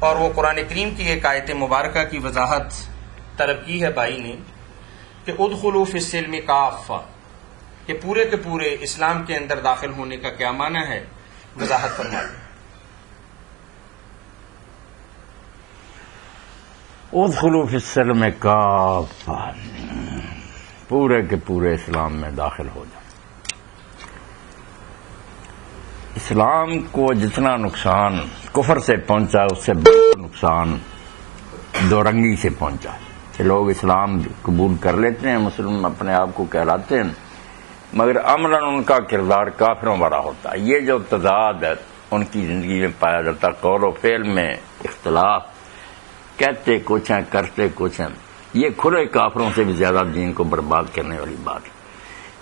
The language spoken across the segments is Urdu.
اور وہ قرآن کریم کی ایک آیت مبارکہ کی وضاحت طلب کی ہے بھائی نے کہ ادخلوا فی السلم کافہ، کہ پورے اسلام کے اندر داخل ہونے کا کیا معنی ہے، وضاحت فرما دیں۔ ادخلوا فی السلم کافہ، پورے کے پورے اسلام میں داخل ہو جائیں۔ اسلام کو جتنا نقصان کفر سے پہنچا اس سے بڑا نقصان دو رنگی سے پہنچا کہ لوگ اسلام قبول کر لیتے ہیں، مسلم اپنے آپ کو کہلاتے ہیں، مگر عملاً ان کا کردار کافروں والا ہوتا ہے۔ یہ جو تضاد ہے ان کی زندگی میں پایا جاتا، قول و فعل میں اختلاف، کہتے کچھ ہیں کرتے کچھ ہیں، یہ کھلے کافروں سے بھی زیادہ دین کو برباد کرنے والی بات ہے۔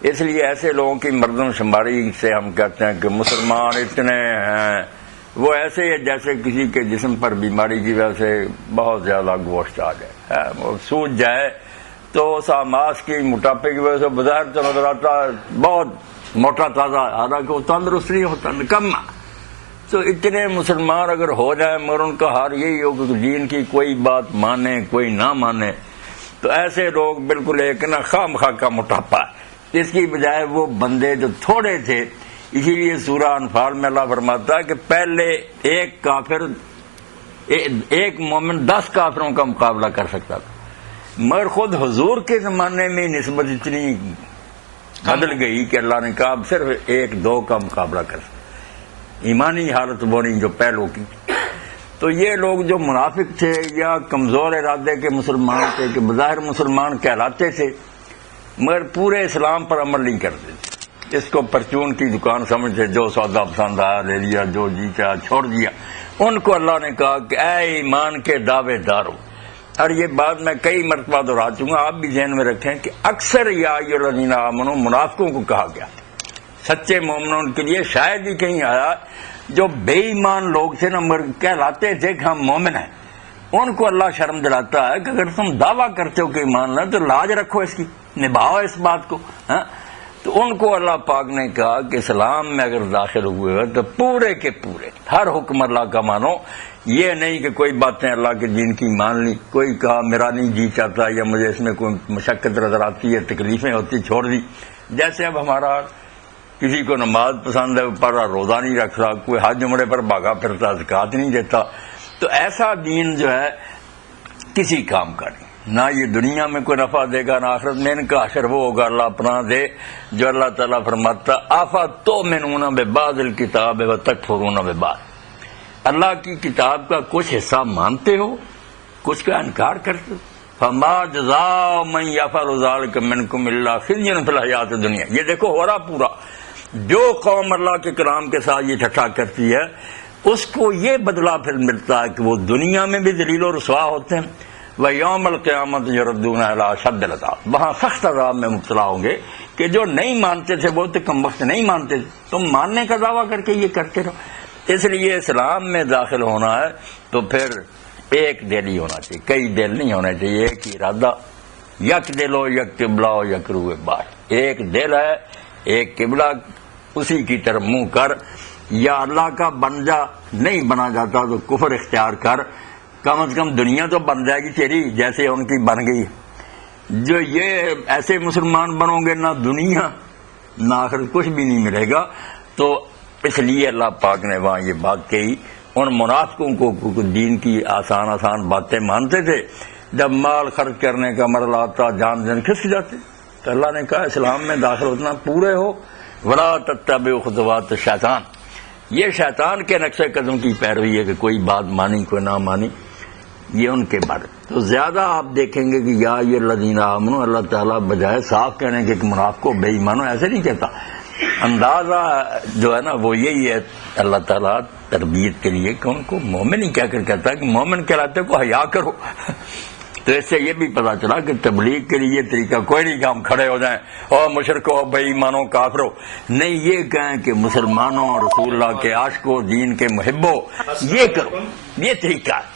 اس لیے ایسے لوگوں کی مردم شماری سے ہم کہتے ہیں کہ مسلمان اتنے ہیں، وہ ایسے ہے جیسے کسی کے جسم پر بیماری کی وجہ سے بہت زیادہ گوشت آ جائے، وہ سوج جائے تو ساماس کی موٹاپے کی وجہ سے بظاہر تو نظر آتا بہت موٹا تازہ، حالانکہ وہ تندرست نہیں ہوتا، نکما۔ تو اتنے مسلمان اگر ہو جائیں مگر ان کا حال یہی ہو کہ دین کی کوئی بات مانے کوئی نہ مانے، تو ایسے لوگ بالکل ایک نا خواہ مخواہ کا موٹاپا ہے۔ اس کی بجائے وہ بندے جو تھوڑے تھے، اسی لیے سورہ انفال میں اللہ فرماتا ہے کہ پہلے ایک کافر ایک مومن 10 کافروں کا مقابلہ کر سکتا تھا، مگر خود حضور کے زمانے میں نسبت اتنی بدل گئی کہ اللہ نے کہا اب صرف 1-2 کا مقابلہ کر سکتا۔ ایمانی حالت وہ نہیں جو پہلو کی۔ تو یہ لوگ جو منافق تھے یا کمزور ارادے کے مسلمان تھے کہ بظاہر مسلمان کہلاتے تھے مگر پورے اسلام پر عمل نہیں کرتے تھے، اس کو پرچون کی دکان سمجھتے، جو سودا پسند آیا لے لیا، جو جی چاہا چھوڑ دیا۔ ان کو اللہ نے کہا کہ اے ایمان کے دعوے دارو، اور یہ بات میں کئی مرتبہ دہرا چکا، آپ بھی ذہن میں رکھیں کہ اکثر یا ایھا الذین آمنوا منافقوں کو کہا گیا، سچے مومنوں کے لیے شاید ہی کہیں آیا جو بے ایمان لوگ تھے نا مگر کہلاتے تھے کہ ہم مومن ہیں، ان کو اللہ شرم دلاتا ہے کہ اگر تم دعویٰ کرتے ہو کہ ایمان لائے تو لاج رکھو، اس کی نبھاؤ اس بات کو۔ تو ان کو اللہ پاک نے کہا کہ اسلام میں اگر داخل ہوئے ہو تو پورے کے پورے ہر حکم اللہ کا مانو، یہ نہیں کہ کوئی باتیں اللہ کے دین کی مان لی، کوئی کہا میرا نہیں جی چاہتا یا مجھے اس میں کوئی مشقت نظر آتی ہے، تکلیفیں ہوتی، چھوڑ دی۔ جیسے اب ہمارا کسی کو نماز پسند ہے پر روزہ نہیں رکھ رہا، کوئی حج عمرے پر بھاگا پھرتا، زکوٰۃ نہیں دیتا، تو ایسا دین جو ہے کسی کام کا نہیں، نہ یہ دنیا میں کوئی نفع دے گا نہ آخرت میں، ان کا حشر وہ ہوگا اللہ پناہ دے جو اللہ تعالیٰ فرماتا افتؤمنون ببعض الکتاب وتکفرون ببعض، اللہ کی کتاب کا کچھ حصہ مانتے ہو کچھ کا انکار کرتے ہو، فما جزاء من یفعل ذلک منکم الا خزی فی الحیات الدنیا۔ یہ دیکھو ہو رہا پورا، جو قوم اللہ کے کلام کے ساتھ یہ ٹھٹھا کرتی ہے اس کو یہ بدلہ پھر ملتا ہے کہ وہ دنیا میں بھی ذلیل و رسوا ہوتے ہیں، وَيَوْمَ الْقِيَامَةِ يُرَدُّونَ إِلَىٰ أَشَدِّ الْعَذَابِ، وہاں سخت عذاب میں مبتلا ہوں گے کہ جو نہیں مانتے تھے وہ تو کم وقت نہیں مانتے تھے، تم ماننے کا دعویٰ کر کے یہ کرتے رہو۔ اس لیے اسلام میں داخل ہونا ہے تو پھر ایک دل ہی ہونا چاہیے، کئی دل نہیں ہونے چاہیے، ایک ہی ارادہ، یک دل ہو یک قبلہ ہو یک روح باش، ایک دل ہے ایک قبلہ، اسی کی طرف منہ کر، یا اللہ کا بن جا، نہیں بنا جاتا تو کفر اختیار کر، کم از کم دنیا تو بن جائے گی تیری جیسے ان کی بن گئی۔ جو یہ ایسے مسلمان بنو گے نہ دنیا نہ آخرت کچھ بھی نہیں ملے گا۔ تو اس لیے اللہ پاک نے وہاں یہ بات کہی، ان منافقوں کو دین کی آسان آسان باتیں مانتے تھے، جب مال خرچ کرنے کا مرحلہ آتا جان کھسک جاتے، تو اللہ نے کہا اسلام میں داخل ہونا پورے ہو، ولا تتبعوا خطوات الشیطان، یہ شیطان کے نقش قدم کی پیروی ہے کہ کوئی بات مانی کوئی نہ مانی، یہ ان کے بارے۔ تو زیادہ آپ دیکھیں گے کہ یا ایھا الذین آمنوا، اللہ تعالیٰ بجائے صاف کہنے کے کہ منافقوں بے ایمانو ایسے نہیں کہتا، اندازہ جو ہے نا وہ یہی ہے اللہ تعالیٰ تربیت کے لیے کہ ان کو مومن ہی کہہ کر کہتا ہے کہ مومن کہلاتے کو حیا کرو۔ تو اس سے یہ بھی پتا چلا کہ تبلیغ کے لیے یہ طریقہ کوئی نہیں کہ ہم کھڑے ہو جائیں اور مشرکو بے ایمانوں کافرو، نہیں، یہ کہیں کہ مسلمانوں رسول اللہ کے عاشقوں دین کے محبوں، یہ کرو، یہ طریقہ ہے۔